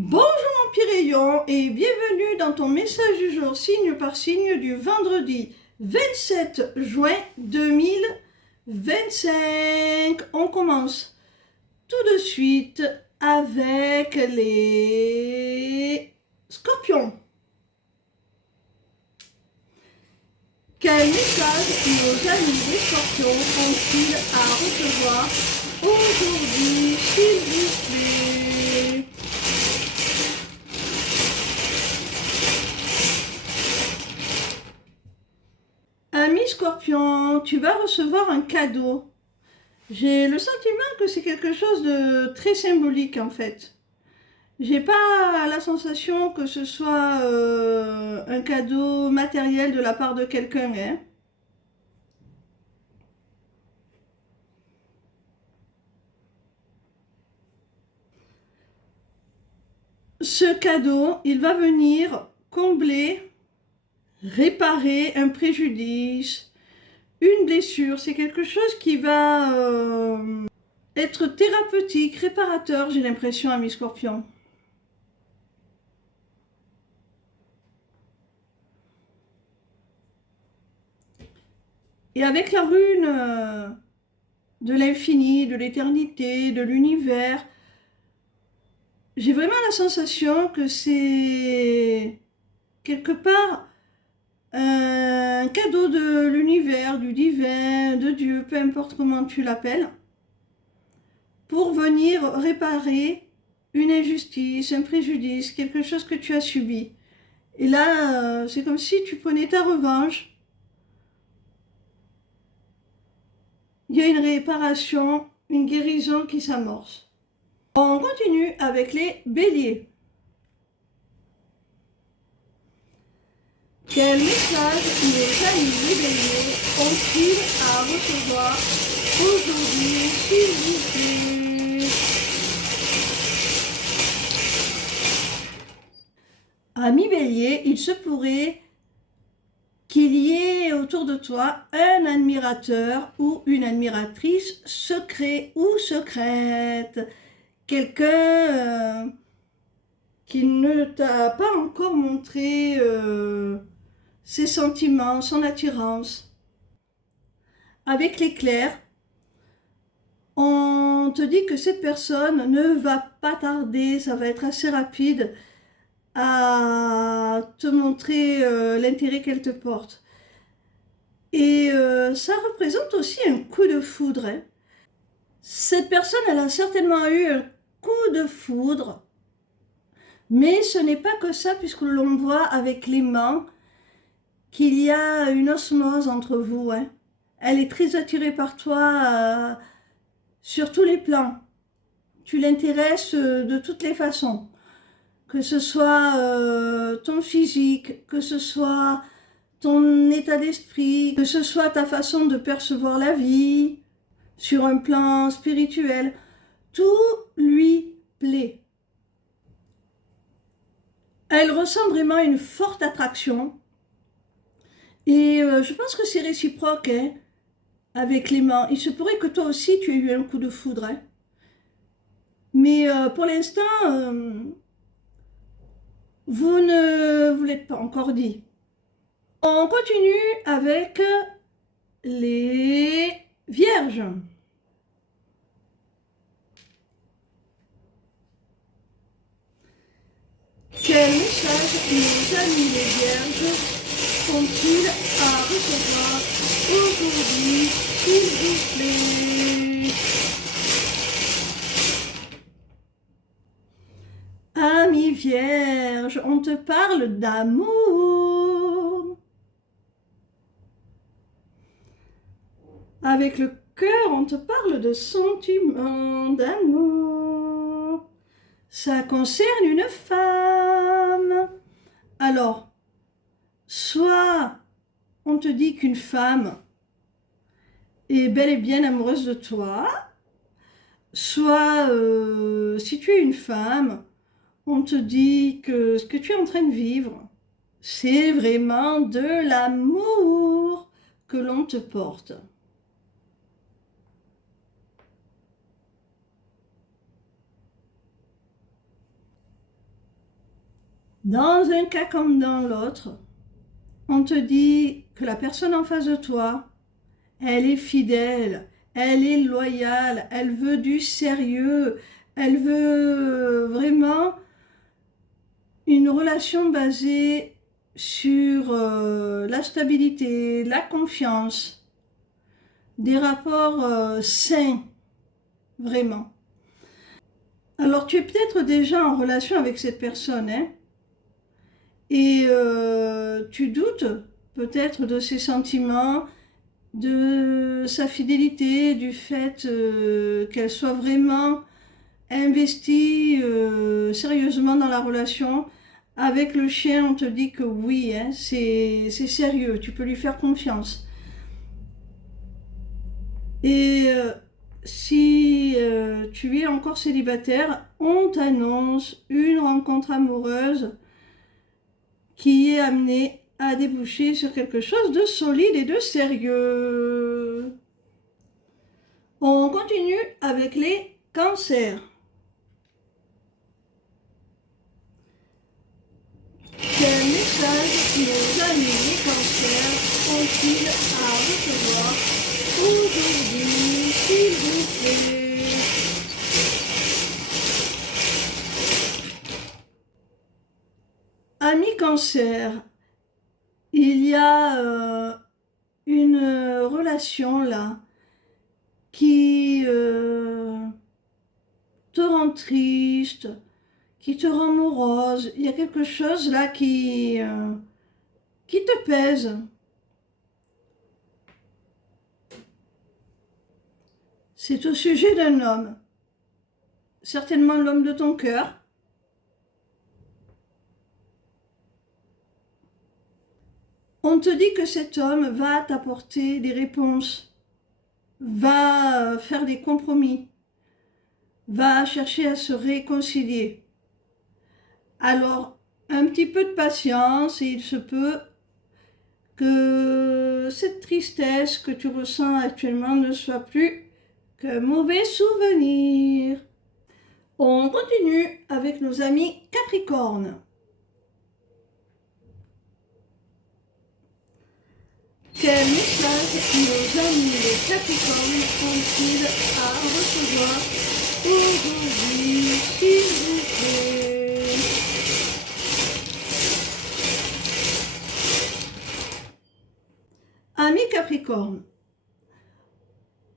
Bonjour mon Pyréon et bienvenue dans ton message du jour signe par signe du vendredi 27 juin 2025. On commence tout de suite avec les scorpions. Quel message nos amis les scorpions ont-ils à recevoir aujourd'hui, s'il vous plaît? Ami Scorpion, tu vas recevoir un cadeau. J'ai le sentiment que c'est quelque chose de très symbolique en fait. J'ai pas la sensation que ce soit un cadeau matériel de la part de quelqu'un, hein. Ce cadeau, il va venir combler, réparer un préjudice, une blessure. C'est quelque chose qui va être thérapeutique, réparateur, j'ai l'impression, ami Scorpion. Et avec la rune de l'infini, de l'éternité, de l'univers, j'ai vraiment la sensation que c'est quelque part un cadeau de l'univers, du divin, de Dieu, peu importe comment tu l'appelles, pour venir réparer une injustice, un préjudice, quelque chose que tu as subi. Et là, c'est comme si tu prenais ta revanche. Il y a une réparation, une guérison qui s'amorce. On continue avec les béliers. Quel message nos amis les béliers ont-ils à recevoir aujourd'hui, s'il vous plaît? Ami bélier, il se pourrait qu'il y ait autour de toi un admirateur ou une admiratrice secret ou secrète. Quelqu'un qui ne t'a pas encore montré ses sentiments, son attirance. Avec l'éclair, on te dit que cette personne ne va pas tarder, ça va être assez rapide à te montrer l'intérêt qu'elle te porte. Et ça représente aussi un coup de foudre, hein. Cette personne, elle a certainement eu un coup de foudre, mais ce n'est pas que ça, puisque l'on voit avec l'aimant qu'il y a une osmose entre vous, hein. Elle est très attirée par toi sur tous les plans. Tu l'intéresses de toutes les façons. Que ce soit ton physique, que ce soit ton état d'esprit, que ce soit ta façon de percevoir la vie, sur un plan spirituel, tout lui plaît. Elle ressent vraiment une forte attraction et je pense que c'est réciproque, hein, avec l'aimant. Il se pourrait que toi aussi tu aies eu un coup de foudre, hein. Mais pour l'instant, vous ne vous l'êtes pas encore dit. On continue avec les vierges. Quel message nos amis les vierges sont-ils à recevoir aujourd'hui, s'il vous plaît? Amis vierges, on te parle d'amour. Avec le cœur, on te parle de sentiments d'amour. Ça concerne une femme. Alors, soit on te dit qu'une femme est bel et bien amoureuse de toi, soit si tu es une femme, on te dit que ce que tu es en train de vivre, c'est vraiment de l'amour que l'on te porte. Dans un cas comme dans l'autre, on te dit que la personne en face de toi, elle est fidèle, elle est loyale, elle veut du sérieux, elle veut vraiment une relation basée sur la stabilité, la confiance, des rapports sains, vraiment. Alors tu es peut-être déjà en relation avec cette personne, hein, et tu doutes peut-être de ses sentiments, de sa fidélité, du fait qu'elle soit vraiment investie sérieusement dans la relation. Avec le chien, on te dit que oui, hein, c'est sérieux, tu peux lui faire confiance. Et si tu es encore célibataire, on t'annonce une rencontre amoureuse qui est amenée à déboucher sur quelque chose de solide et de sérieux. On continue avec les cancers. Quel message nos amis les cancers ont-ils à recevoir aujourd'hui, s'il vous plaît? Amis cancer, il y a une relation là qui te rend triste, qui te rend morose. Il y a quelque chose là qui te pèse. C'est au sujet d'un homme, certainement l'homme de ton cœur. On te dit que cet homme va t'apporter des réponses, va faire des compromis, va chercher à se réconcilier. Alors, un petit peu de patience et il se peut que cette tristesse que tu ressens actuellement ne soit plus qu'un mauvais souvenir. On continue avec nos amis Capricorne. Quel message nos amis les Capricornes ont-ils à recevoir aujourd'hui, s'il vous plaît? Amis Capricorne,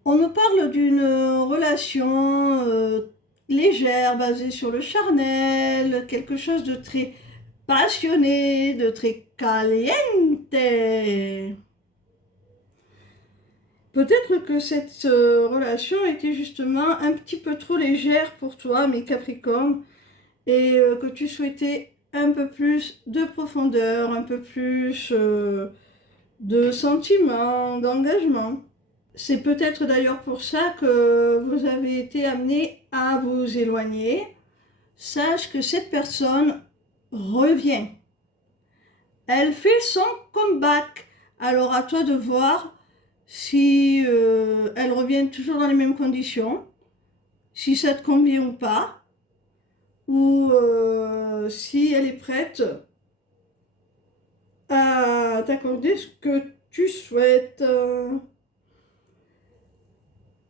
on nous parle d'une relation légère, basée sur le charnel, quelque chose de très passionné, de très caliente. Peut-être que cette relation était justement un petit peu trop légère pour toi, mes Capricornes, et que tu souhaitais un peu plus de profondeur, un peu plus de sentiments, d'engagement. C'est peut-être d'ailleurs pour ça que vous avez été amené à vous éloigner. Sache que cette personne revient. Elle fait son comeback. Alors à toi de voir si elle revient toujours dans les mêmes conditions, si ça te convient ou pas, ou si elle est prête à t'accorder ce que tu souhaites.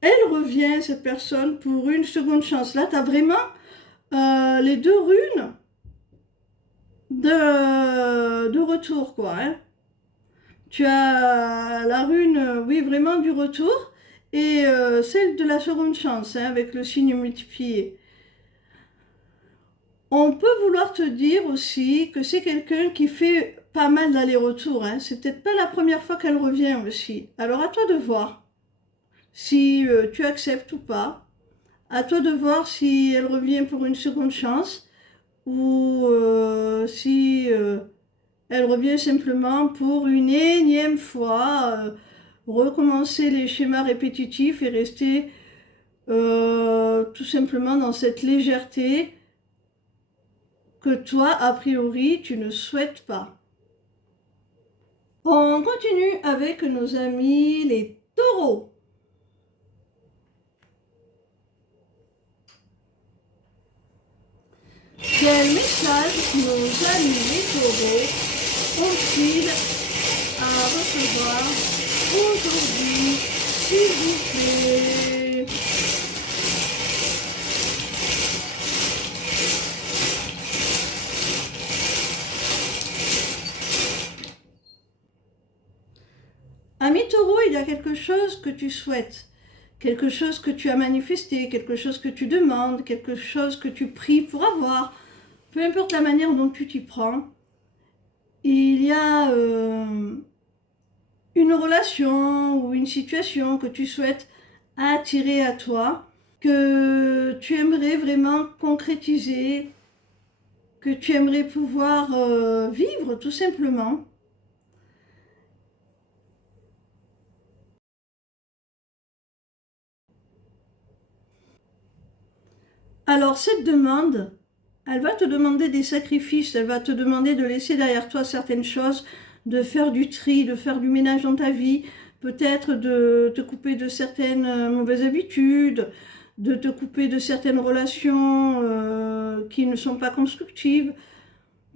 Elle revient, cette personne, pour une seconde chance. Là, tu as vraiment les deux runes de retour, quoi. Hein. Tu as la rune, oui, vraiment du retour, et celle de la seconde chance, hein, avec le signe multiplié. On peut vouloir te dire aussi que c'est quelqu'un qui fait pas mal d'allers-retours. Hein. C'est peut-être pas la première fois qu'elle revient aussi. Alors à toi de voir si tu acceptes ou pas. À toi de voir si elle revient pour une seconde chance ou si elle revient simplement pour une énième fois recommencer les schémas répétitifs et rester tout simplement dans cette légèreté que toi, a priori, tu ne souhaites pas. On continue avec nos amis les taureaux. Quel message nos amis les taureaux ont-ils à recevoir aujourd'hui, s'il vous plaît? Ami taureau, il y a quelque chose que tu souhaites, quelque chose que tu as manifesté, quelque chose que tu demandes, quelque chose que tu pries pour avoir. Peu importe la manière dont tu t'y prends, il y a une relation ou une situation que tu souhaites attirer à toi, que tu aimerais vraiment concrétiser, que tu aimerais pouvoir vivre tout simplement. Alors cette demande, elle va te demander des sacrifices, elle va te demander de laisser derrière toi certaines choses, de faire du tri, de faire du ménage dans ta vie, peut-être de te couper de certaines mauvaises habitudes, de te couper de certaines relations qui ne sont pas constructives.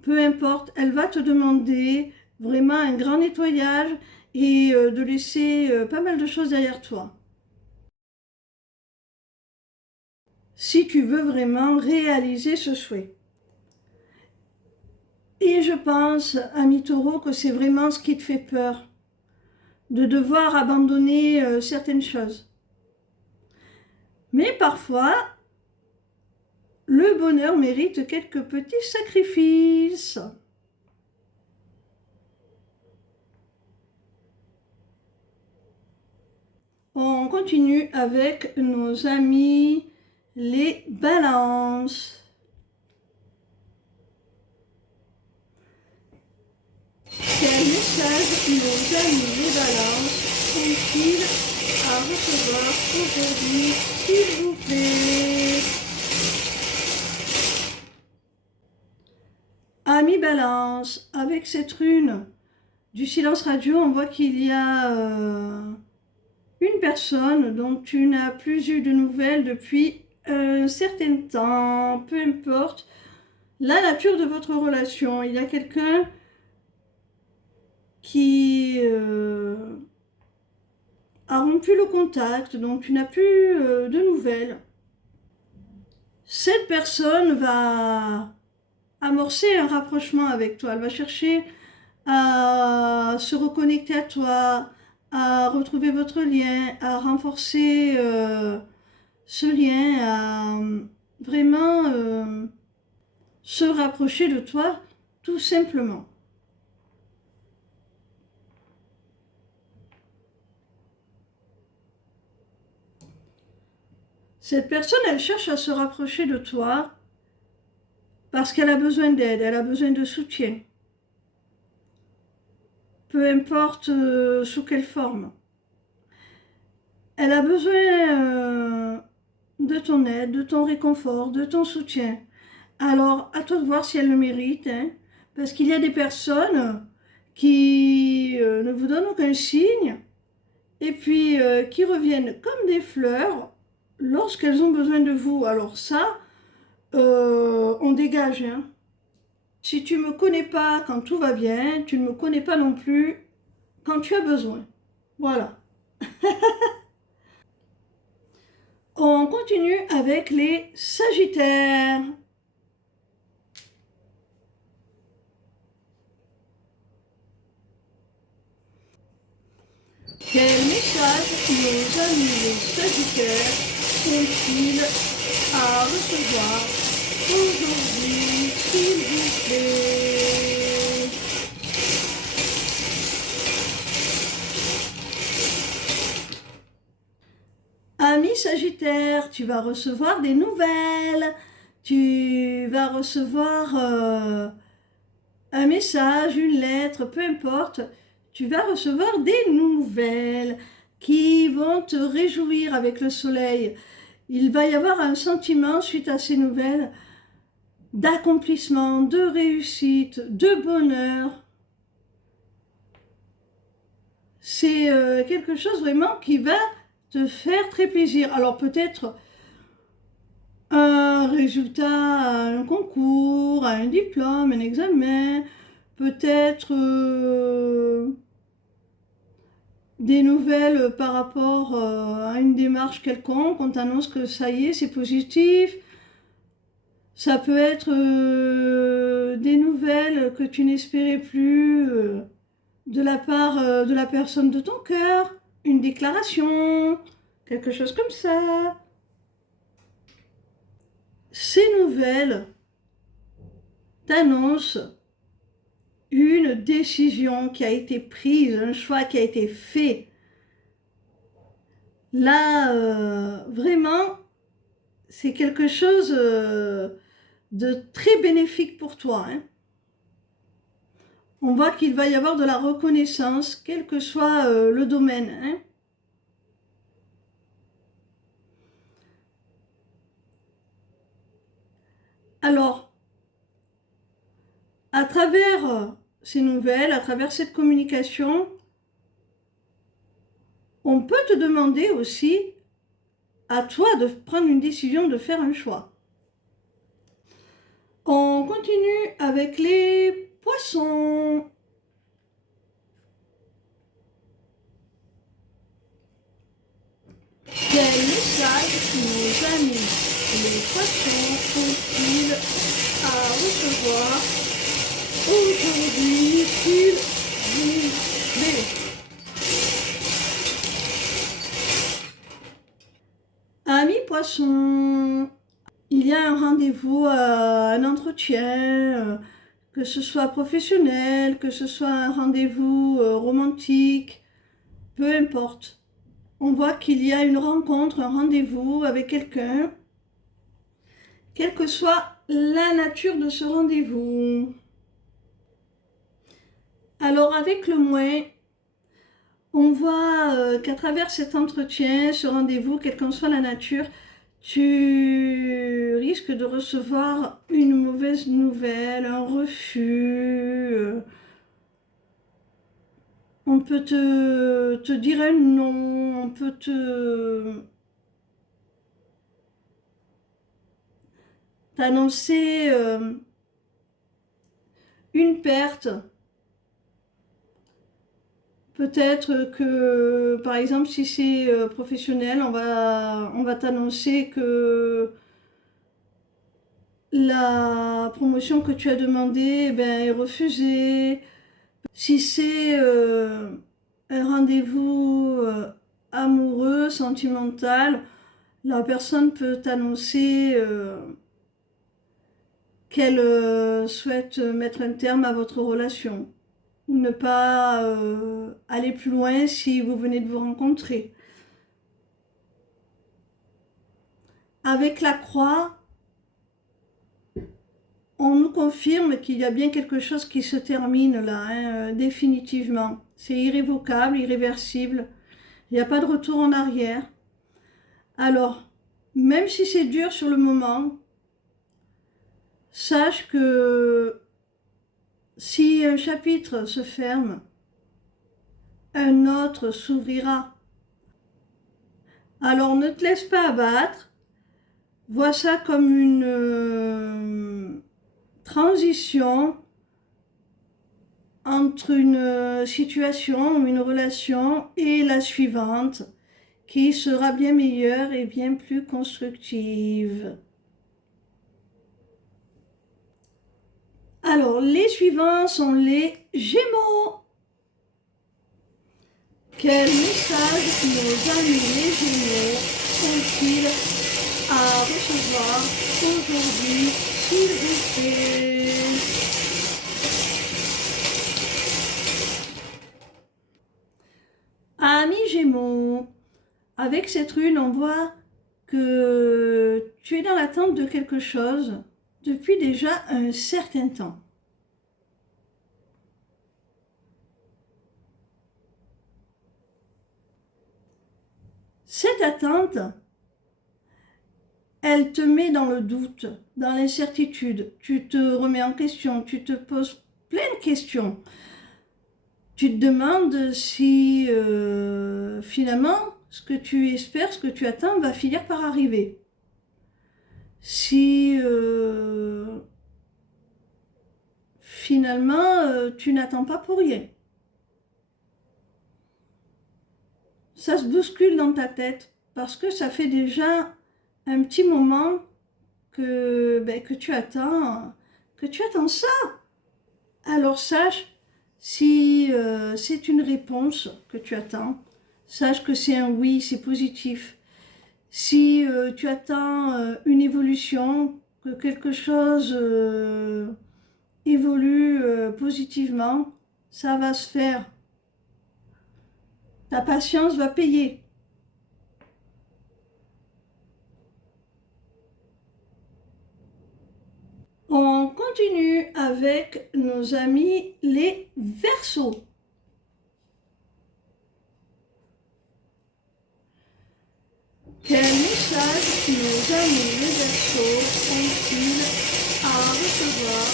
Peu importe, elle va te demander vraiment un grand nettoyage et de laisser pas mal de choses derrière toi. Si tu veux vraiment réaliser ce souhait. Et je pense, ami taureau, que c'est vraiment ce qui te fait peur, de devoir abandonner certaines choses. Mais parfois, le bonheur mérite quelques petits sacrifices. On continue avec nos amis les balances. Quel message nos amis les balances ont-ils à recevoir aujourd'hui, s'il vous plaît? Amis balance, avec cette rune du silence radio, on voit qu'il y a une personne dont tu n'as plus eu de nouvelles depuis un certain temps, peu importe la nature de votre relation. Il y a quelqu'un qui a rompu le contact, donc tu n'as plus de nouvelles. Cette personne va amorcer un rapprochement avec toi, elle va chercher à se reconnecter à toi, à retrouver votre lien, à renforcer ce lien, à vraiment se rapprocher de toi, tout simplement. Cette personne, elle cherche à se rapprocher de toi parce qu'elle a besoin d'aide, elle a besoin de soutien. Peu importe sous quelle forme. Elle a besoin de ton aide, de ton réconfort, de ton soutien. Alors, à toi de voir si elle le mérite, hein, parce qu'il y a des personnes qui ne vous donnent aucun signe et puis qui reviennent comme des fleurs lorsqu'elles ont besoin de vous. Alors ça, on dégage. Hein. Si tu ne me connais pas quand tout va bien, tu ne me connais pas non plus quand tu as besoin. Voilà. On continue avec les Sagittaires. Quel message nos amis les Sagittaires ont-ils à recevoir aujourd'hui, s'il vous plaît? Ami Sagittaire, tu vas recevoir des nouvelles, tu vas recevoir un message, une lettre, peu importe, tu vas recevoir des nouvelles qui vont te réjouir avec le soleil. Il va y avoir un sentiment suite à ces nouvelles d'accomplissement, de réussite, de bonheur. C'est quelque chose vraiment qui va te faire très plaisir. Alors peut-être un résultat à un concours, à un diplôme, un examen, peut-être des nouvelles par rapport à une démarche quelconque, on t'annonce que ça y est, c'est positif. Ça peut être des nouvelles que tu n'espérais plus de la part de la personne de ton cœur, une déclaration, quelque chose comme ça. Ces nouvelles t'annoncent une décision qui a été prise, un choix qui a été fait. Là, vraiment, c'est quelque chose de très bénéfique pour toi, hein. On voit qu'il va y avoir de la reconnaissance, quel que soit le domaine, hein. Alors, à travers ces nouvelles, à travers cette communication, on peut te demander aussi à toi de prendre une décision, de faire un choix. On continue avec les poissons. Quel message nos amis les poissons ont-ils à recevoir aujourd'hui, s'il vous plaît? Amis poissons, il y a un rendez-vous, un entretien, que ce soit professionnel, que ce soit un rendez-vous romantique, peu importe. On voit qu'il y a une rencontre, un rendez-vous avec quelqu'un, quelle que soit la nature de ce rendez-vous. Alors avec le moins, on voit qu'à travers cet entretien, ce rendez-vous, quelle qu'en soit la nature, tu risques de recevoir une mauvaise nouvelle, un refus. On peut te dire un non, on peut t'annoncer une perte. Peut-être que, par exemple, si c'est professionnel, on va t'annoncer que la promotion que tu as demandée est refusée. Si c'est un rendez-vous amoureux, sentimental, la personne peut t'annoncer qu'elle souhaite mettre un terme à votre relation. Ne pas aller plus loin si vous venez de vous rencontrer. Avec la croix, on nous confirme qu'il y a bien quelque chose qui se termine là, hein, définitivement. C'est irrévocable, irréversible. Il n'y a pas de retour en arrière. Alors, même si c'est dur sur le moment, sache que si un chapitre se ferme, un autre s'ouvrira. Alors ne te laisse pas abattre. Vois ça comme une transition entre une situation ou une relation et la suivante qui sera bien meilleure et bien plus constructive. Alors, les suivants sont les Gémeaux. Quel message nos amis les Gémeaux ont-ils à recevoir aujourd'hui, s'il vous plaît? Amis Gémeaux, avec cette rune, on voit que tu es dans l'attente de quelque chose depuis déjà un certain temps. Cette attente, elle te met dans le doute, dans l'incertitude. Tu te remets en question, tu te poses plein de questions. Tu te demandes si finalement ce que tu espères, ce que tu attends va finir par arriver. si finalement tu n'attends pas pour rien. Ça se bouscule dans ta tête parce que ça fait déjà un petit moment que tu attends ça. Alors sache si c'est une réponse que tu attends, sache que c'est un oui, c'est positif. Si tu attends une évolution, que quelque chose évolue positivement, ça va se faire. Ta patience va payer. On continue avec nos amis les Verseaux. Quel message nos amis les Verseaux ont-ils à recevoir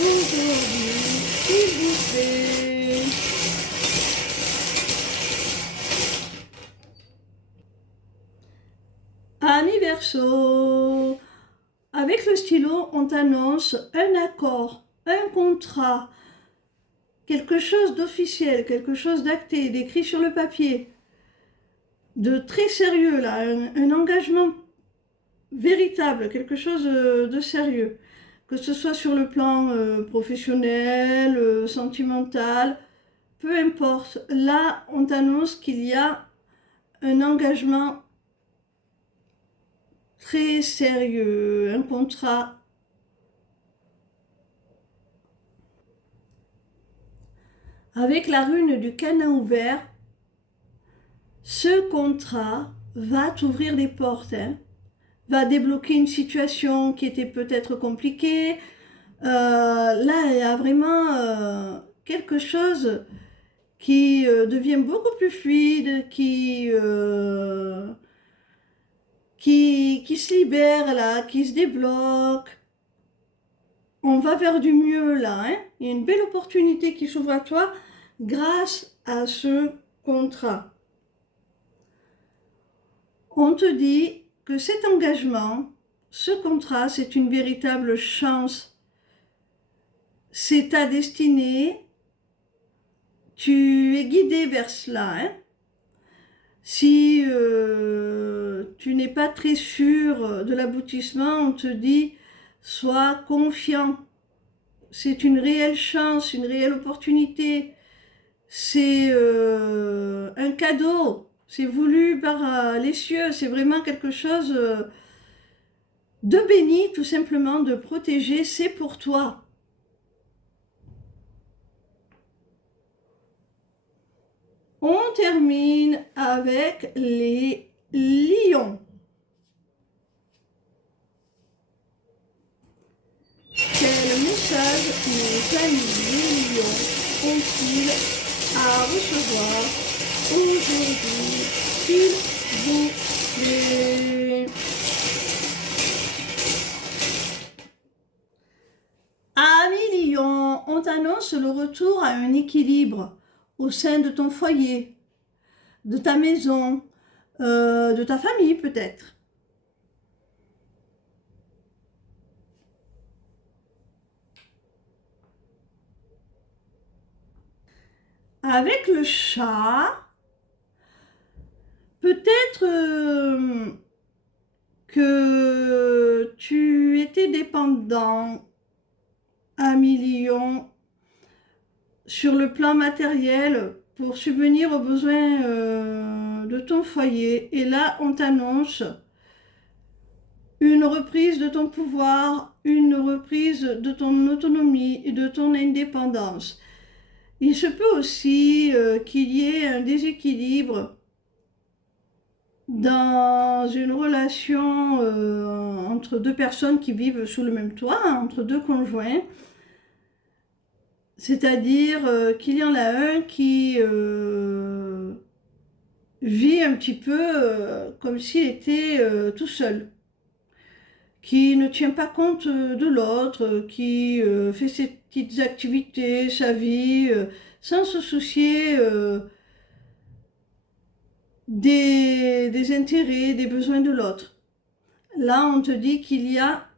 aujourd'hui, s'il vous plaît? Amis Verseaux, avec le stylo, on t'annonce un accord, un contrat, quelque chose d'officiel, quelque chose d'acté, d'écrit sur le papier, de très sérieux là, un engagement véritable, quelque chose de sérieux, que ce soit sur le plan professionnel, sentimental, peu importe. Là, on t'annonce qu'il y a un engagement très sérieux, un contrat. Avec la rune du canin ouvert, ce contrat va t'ouvrir des portes, hein, va débloquer une situation qui était peut-être compliquée. Là, il y a vraiment quelque chose qui devient beaucoup plus fluide, qui se libère là, qui se débloque. On va vers du mieux là, hein. Il y a une belle opportunité qui s'ouvre à toi grâce à ce contrat. On te dit que cet engagement, ce contrat, c'est une véritable chance. C'est ta destinée. Tu es guidé vers cela, hein. Si tu n'es pas très sûr de l'aboutissement, on te dit sois confiant. C'est une réelle chance, une réelle opportunité. C'est un cadeau. C'est voulu par les cieux. C'est vraiment quelque chose de béni, tout simplement, de protégé. C'est pour toi. On termine avec les lions. Quel message nos amis les lions ont-ils à recevoir aujourd'hui, s'il vous plaît? Amis lions, on t'annonce le retour à un équilibre au sein de ton foyer, de ta maison, de ta famille peut-être. Avec le chat, peut-être que tu étais dépendant, ami lion, sur le plan matériel pour subvenir aux besoins de ton foyer. Et là, on t'annonce une reprise de ton pouvoir, une reprise de ton autonomie et de ton indépendance. Il se peut aussi qu'il y ait un déséquilibre dans une relation entre deux personnes qui vivent sous le même toit, hein, entre deux conjoints. C'est-à-dire qu'il y en a un qui vit un petit peu comme s'il était tout seul, qui ne tient pas compte de l'autre, qui fait ses petites activités, sa vie, sans se soucier des intérêts, des besoins de l'autre. Là, on te dit qu'il y a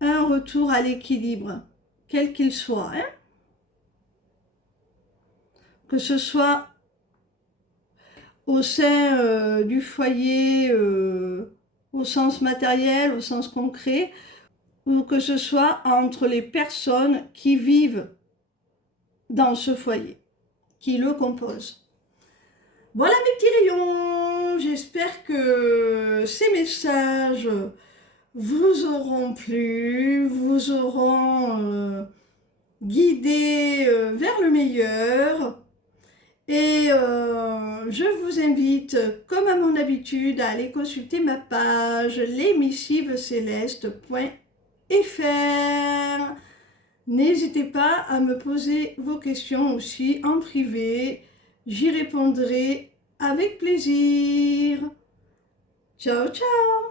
un retour à l'équilibre, quel qu'il soit, hein? Que ce soit au sein du foyer, au sens matériel, au sens concret, ou que ce soit entre les personnes qui vivent dans ce foyer, qui le composent. Voilà mes petits rayons, j'espère que ces messages vous auront plu, vous auront guidé vers le meilleur. Et je vous invite, comme à mon habitude, à aller consulter ma page lesmissivescélestes.fr. N'hésitez pas à me poser vos questions aussi en privé. J'y répondrai avec plaisir. Ciao, ciao!